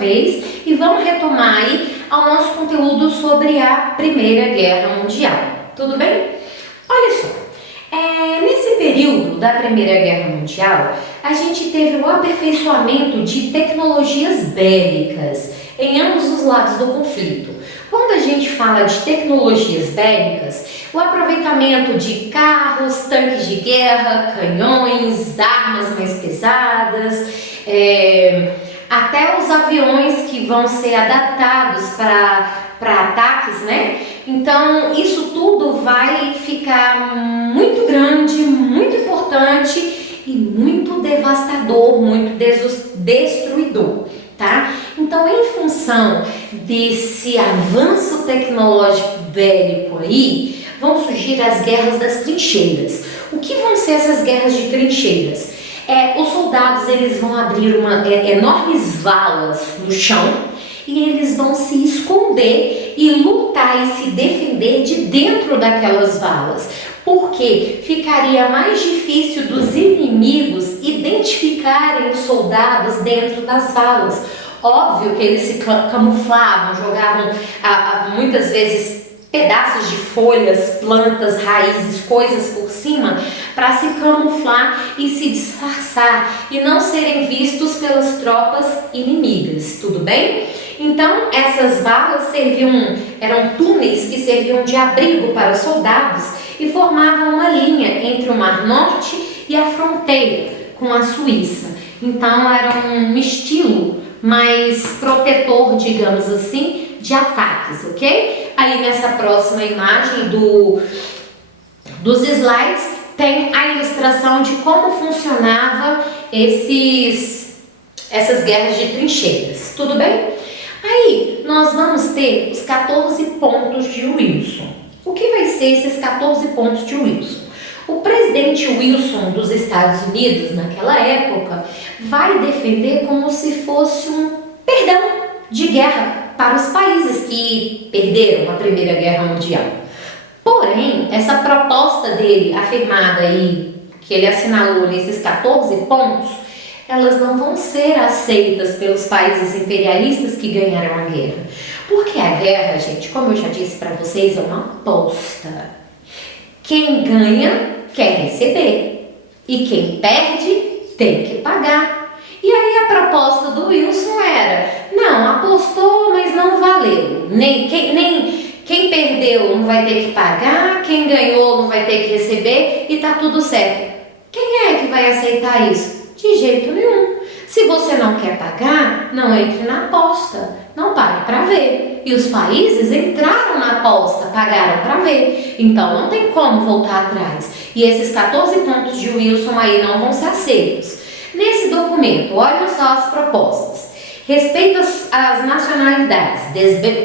vez e vamos retomar aí ao nosso conteúdo sobre a Primeira Guerra Mundial. Tudo bem? Olha só, nesse período da Primeira Guerra Mundial, a gente teve o aperfeiçoamento de tecnologias bélicas em ambos os lados do conflito. Quando a gente fala de tecnologias bélicas, o aproveitamento de carros, tanques de guerra, canhões, armas mais pesadas, até os aviões que vão ser adaptados para ataques, né? Então, isso tudo vai ficar muito grande, muito importante e muito devastador, muito destruidor, tá? Então, em função desse avanço tecnológico bélico aí, vão surgir as guerras das trincheiras. O que vão ser essas guerras de trincheiras? Os soldados eles vão abrir enormes valas no chão e eles vão se esconder e lutar e se defender de dentro daquelas valas, porque ficaria mais difícil dos inimigos identificarem os soldados dentro das valas. Óbvio que eles se camuflavam, jogavam muitas vezes pedaços de folhas, plantas, raízes, coisas por cima para se camuflar e se disfarçar e não serem vistos pelas tropas inimigas, tudo bem? Então essas valas eram túneis que serviam de abrigo para os soldados e formavam uma linha entre o Mar Norte e a fronteira com a Suíça. Então era um estilo mais protetor, digamos assim, de ataques, ok? Aí nessa próxima imagem dos slides tem a ilustração de como funcionava essas guerras de trincheiras, tudo bem? Aí nós vamos ter os 14 pontos de Wilson. O que vai ser esses 14 pontos de Wilson? O presidente Wilson dos Estados Unidos, naquela época, vai defender como se fosse um perdão de guerra para os países que perderam a Primeira Guerra Mundial. Porém, essa proposta dele, afirmada aí, que ele assinalou nesses 14 pontos, elas não vão ser aceitas pelos países imperialistas que ganharam a guerra. Porque a guerra, gente, como eu já disse para vocês, é uma aposta. Quem ganha quer receber e quem perde tem que pagar. E aí a proposta do Wilson era, não, apostou, mas não valeu. Nem quem perdeu não vai ter que pagar, quem ganhou não vai ter que receber e tá tudo certo. Quem é que vai aceitar isso? De jeito nenhum. Se você não quer pagar, não entre na aposta, não pague para ver. E os países entraram na aposta, pagaram para ver. Então não tem como voltar atrás. E esses 14 pontos de Wilson aí não vão ser aceitos. Nesse documento, olhem só as propostas. Respeito às nacionalidades,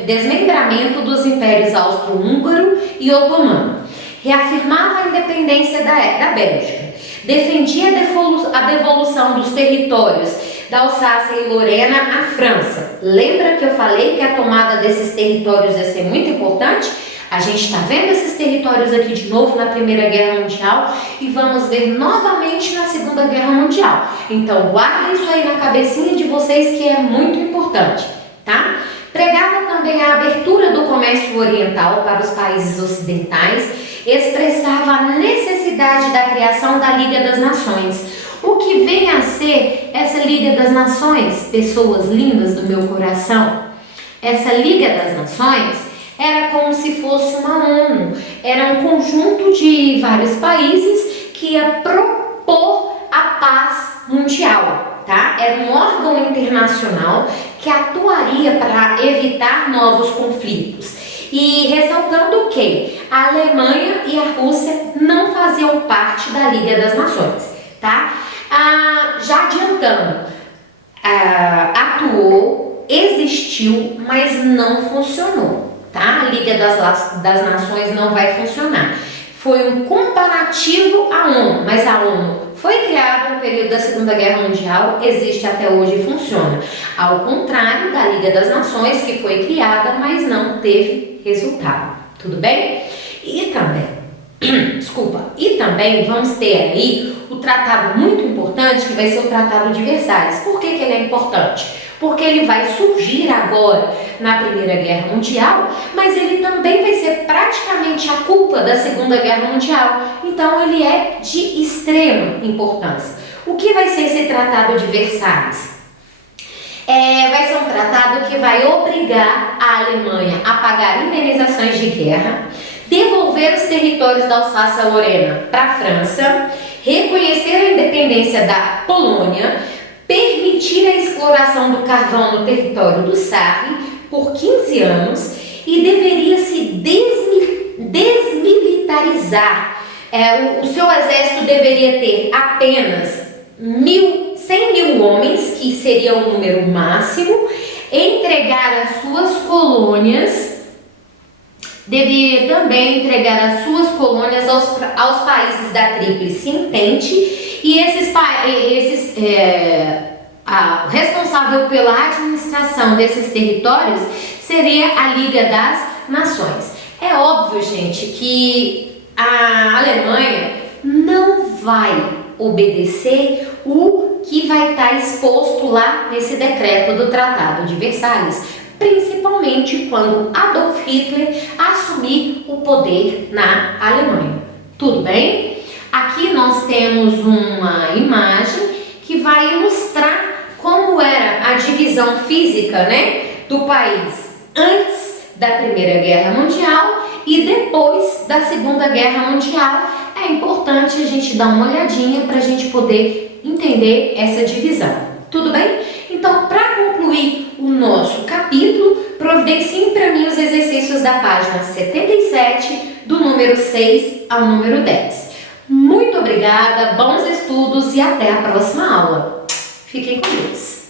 desmembramento dos impérios austro-húngaro e otomano. Reafirmava a independência da Bélgica. Defendia a devolução dos territórios da Alsácia e Lorena à França. Lembra que eu falei que a tomada desses territórios ia ser muito importante? A gente está vendo esses territórios aqui de novo na Primeira Guerra Mundial e vamos ver novamente na Segunda Guerra Mundial. Então guardem isso aí na cabecinha de vocês que é muito importante, tá? Pregava também a abertura do comércio oriental para os países ocidentais, expressava a necessidade da criação da Liga das Nações. O que vem a ser essa Liga das Nações, pessoas lindas do meu coração? Essa Liga das Nações era como se fosse uma ONU, era um conjunto de vários países que ia propor a paz mundial, tá? Era um órgão internacional que atuaria para evitar novos conflitos. E ressaltando que a Alemanha e a Rússia não faziam parte da Liga das Nações, tá? Já adiantando, atuou, existiu, mas não funcionou, tá? A Liga das Nações não vai funcionar. Foi um comparativo à ONU, mas a ONU foi criada no período da Segunda Guerra Mundial, existe até hoje e funciona. Ao contrário da Liga das Nações, que foi criada, mas não teve resultado. Tudo bem? E também vamos ter aí o tratado muito importante, que vai ser o Tratado de Versalhes. Por que ele é importante? porque ele vai surgir agora na Primeira Guerra Mundial, mas ele também vai ser praticamente a culpa da Segunda Guerra Mundial. Então ele é de extrema importância. O que vai ser esse Tratado de Versalhes? Vai ser um tratado que vai obrigar a Alemanha a pagar indenizações de guerra, devolver os territórios da Alsácia-Lorena para a França, reconhecer a independência da Polônia, permitir a exploração do carvão no território do Sarre por 15 anos e deveria se desmilitarizar. O seu exército deveria ter apenas 100 mil homens, que seria o número máximo, entregar as suas colônias, deveria também entregar as suas colônias aos países da Tríplice Entente, e o responsável pela administração desses territórios seria a Liga das Nações. É óbvio, gente, que a Alemanha não vai obedecer o que vai estar exposto lá nesse decreto do Tratado de Versalhes, principalmente quando Adolf Hitler assumir o poder na Alemanha. Tudo bem? Aqui nós temos uma imagem que vai ilustrar como era a divisão física, do país antes da Primeira Guerra Mundial e depois da Segunda Guerra Mundial. É importante a gente dar uma olhadinha para a gente poder entender essa divisão. Tudo bem? Então, para concluir o nosso capítulo, providencie para mim os exercícios da página 77, do número 6 ao número 10. Muito obrigada, bons estudos e até a próxima aula. Fiquem com Deus.